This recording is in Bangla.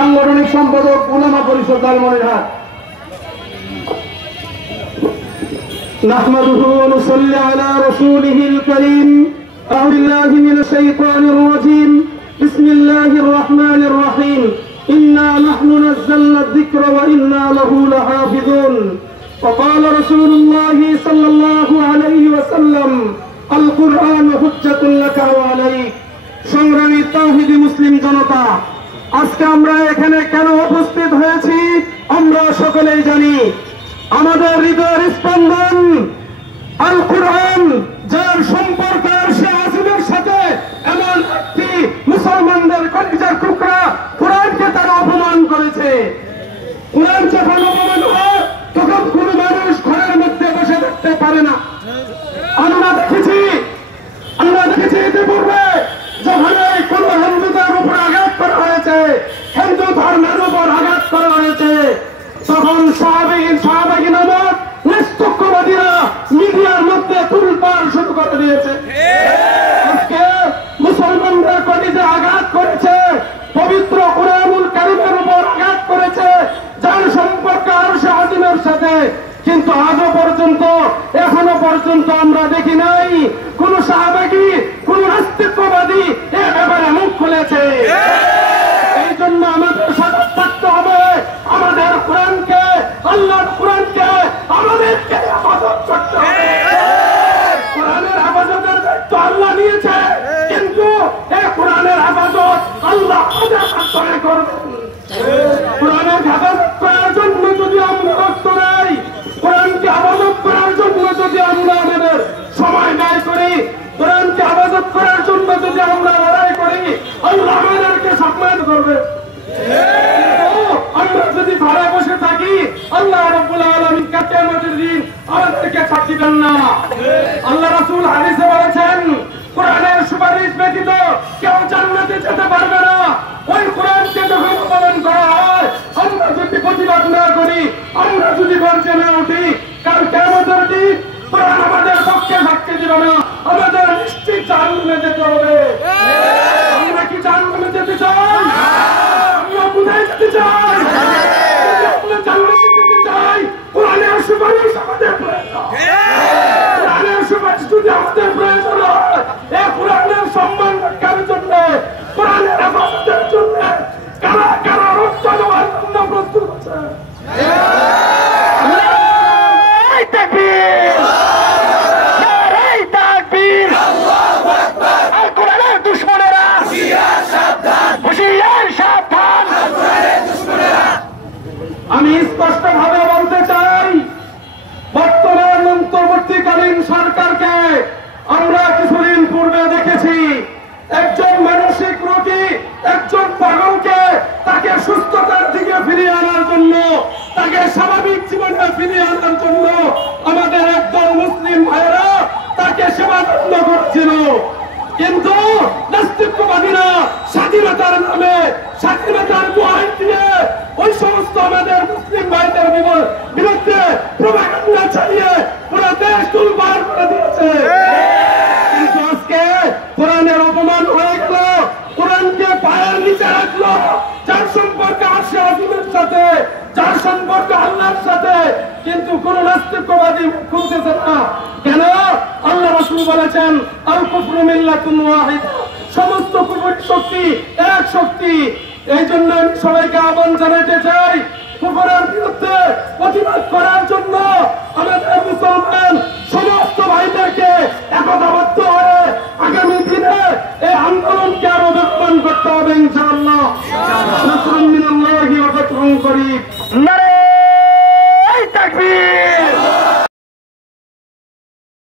সাংগঠনিক সম্পাদক উলামা পরিষদ লালমনিরহাট। نحمده ونصلي على رسوله الكريم. أعوذ بالله من الشيطان الرجيم. بسم الله الرحمن الرحيم. إنا نحن نزلنا الذكر وإنا له لحافظون. وقال رسول الله صلى الله عليه وسلم القرآن حجة لك وعليك. সংগ্রামী তাওহীদি মুসলিম জনতা, আজকে আমরা এখানে কেন উপস্থিত হয়েছি আমরা সকলেই জানি। আমাদের হৃদয়ের স্পন্দন আল কোরআন, যার সম্পর্ক সে আজিমের সাথে এমন একটি মুসলমানদের কলিজার টুকরা কোরআনকে তারা অপমান করেছে। কোরআন যখন অপমান হয় তখন কোন মানুষ ঘরের মধ্যে বসে থাকতে পারে না। আমরা দেখেছি ইতিপূর্বে যখন কোন হিন্দুদের উপর আঘাত করা হয়েছে, হিন্দু ধর্মের উপর আঘাত করা হয়েছে, তখন সাহাবাগী নামক নাস্তিকবাদীরা মিডিয়ার মধ্যে তুলপাড় শুরু করে দিয়েছে। আজকে মুসলমানদের কলিজে আঘাত করেছে, পবিত্র কুরআনুল কারীমের উপর আঘাত করেছে, যার সম্পর্ক আরশে আজিমের সাথে। কিন্তু আজও পর্যন্ত এখনো পর্যন্ত আমরা দেখি নাই কোন সাহাবাগী কোন নাস্তিকবাদী এ ব্যাপারে মুখ খুলেছে। এই জন্য আমাদের সজাগ থাকতে হবে। আমাদের কোরআনকে, আল্লাহর কোরআনকে আমাদেরকে হেফাজত করতে হবে। কোরআনের হেফাজতের দায়িত্ব আল্লাহ নিয়েছে, কিন্তু এই কোরআনের হেফাজত আল্লাহ করে করবেন। কোরআনের হেফাজত করার জন্য যদি আমরা রক্ত দেই, কোরআনকে হেফাজত করার জন্য যদি আমরা আমাদের সময় ব্যয় করি, কোরআনকে হেফাজত করার জন্য যদি আমরা লড়াই করি, আল্লাহ আমাদেরকে সম্মান করবে। আমরা যদি ঘরে বসে থাকি, আল্লাহ রাব্বুল আলামিন কিয়ামতের দিন আমাদেরকে ছাড় দিবেন না। আল্লাহ রাসূল হাদিসে বলেছেন, কোরআনের সুপারিশ ব্যতীত কেউ জান্নাতে যেতে পারবে না। ওই কোরআনকে যখন পালন করা হয়, আমরা যদি প্রতিবাদ না করি, আমরা যদি গর্জে না উঠি, কাল কিয়ামতের দিন কোরআন আমাদের পক্ষে সাক্ষী দিবে না। আমাদের নিশ্চিত জাহান্নামে যেতে হবে। আমরা কি জাহান্নামে যেতে চাই? আমরা কোথায় যেতে চাই? আমরা জান্নাতে যেতে চাই। কোরআনের সুপারিশ আমাদের প্রয়োজন। কোরআনের সুপারিশ যদি আমাদের প্রয়োজন হয়, এই কোরআনের সম্মান রক্ষার জন্য, কোরআনের হেফাজতের জন্য কারা কারা রক্ত দেওয়ার জন্য প্রস্তুত আছে? আমি স্পষ্ট ভাবে বলতে চাই, বর্তমান অন্তর্বর্তীকালীন সরকারকে আমরা কিছুদিন পূর্বে দেখেছি, একজন মানসিক রোগী, একজন পাগলকে তাকে সুস্থতার দিকে ফিরিয়ে আনার জন্য, তাকে স্বাভাবিক জীবনে ফিরিয়ে আনার জন্য আমাদের একদল মুসলিম ভাইয়েরা তাকে সেবা যত্ন করছিল। কিন্তু নাস্তিকবাদীরা স্বাধীনতার নামে, স্বাধীনতার দোহাই দিয়ে ওই সমস্ত আমাদের মুসলিম ভাইদের বিরুদ্ধে প্রোপাগান্ডা চালিয়ে পুরো দেশ তুলপাড় করে দিয়েছে। কিন্তু আজকে কোরআনের অপমান হয়ে গেল, কোরআনকে পায়ের নিচে রাখলো, যার সম্পর্ক আরশে আজিমের সাথে, যার সম্পর্ক আল্লাহর সাথে, কিন্তু কোন নাস্তিকবাদী খুলতেছে না। কেন? আল্লাহ রাসূল বলেছেন, আল কুফরু মিল্লাতুন ওয়াহিদা, সমস্ত কুফর শক্তি এক শক্তি। এই জন্য আমি সবাইকে আহ্বান জানাতে চাই, কুফরের বিরুদ্ধে প্রতিবাদ করার জন্য আমাদের মুসলমান সমস্ত ভাইদেরকে একতাবদ্ধ হয়ে আগামী দিনে এই আন্দোলনকে আরো বেগবান করতে হবে ইনশাআল্লাহ।